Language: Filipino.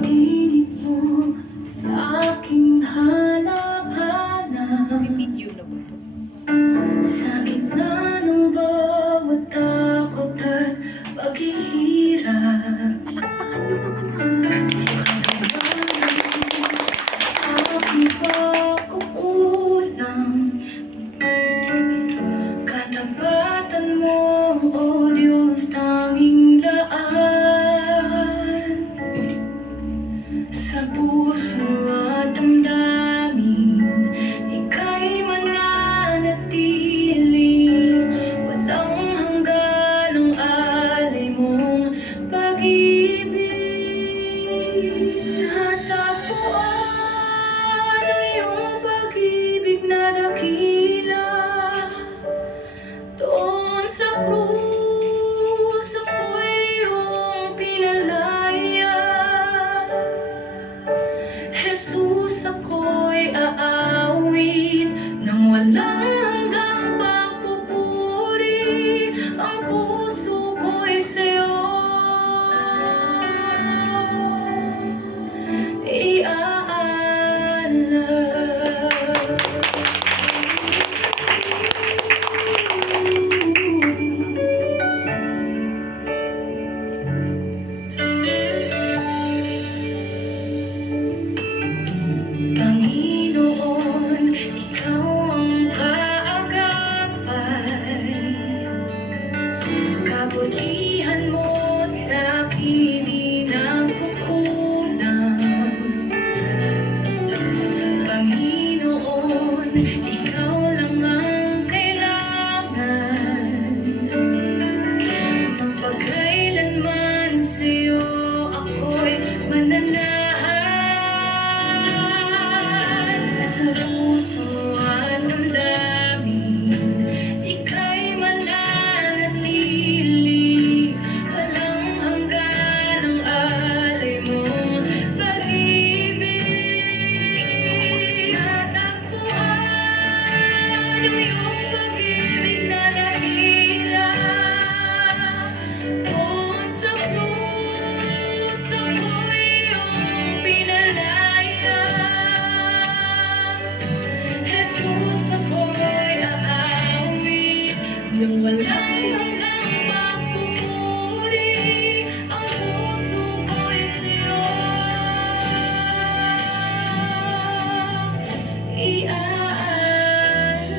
Pinig mo aking hanap-hanap Video na ba ito? sa gitna ng bawat takot at paghihirap. Palakpakan nyo naman Aking pagkukulang, katapatan mo, O Diyos, tanging daan sa puso at damdamin. Ika'y mananatili, walang hanggan ang alay mong pag-ibig. Natagpuan na iyong pag-ibig na dakila. Doon sa krus ako'y iyong pinalaya. Jesus, ako'y aawit nang walang hanggang pagpupuri. Ang puso ko'y sa'yo Panginoon, ikaw ang kaagapay. Kabutihan mo sa akin di nagkukulang. Panginoon, ikaw lang ang kailangan. Magpakailanman sa'yo ako'y mananahan. Sa puso at damdamin, ika'y mananatili. Walang hanggan ang alay mong pag-ibig. Natagpuan ang iyong pag-ibig na dakila. Doon sa krus ako'y iyong pinalaya. Jesus, ako'y aawit nang walang hanggang pagpupuri. Ang puso ko'y sa'yo iaalay.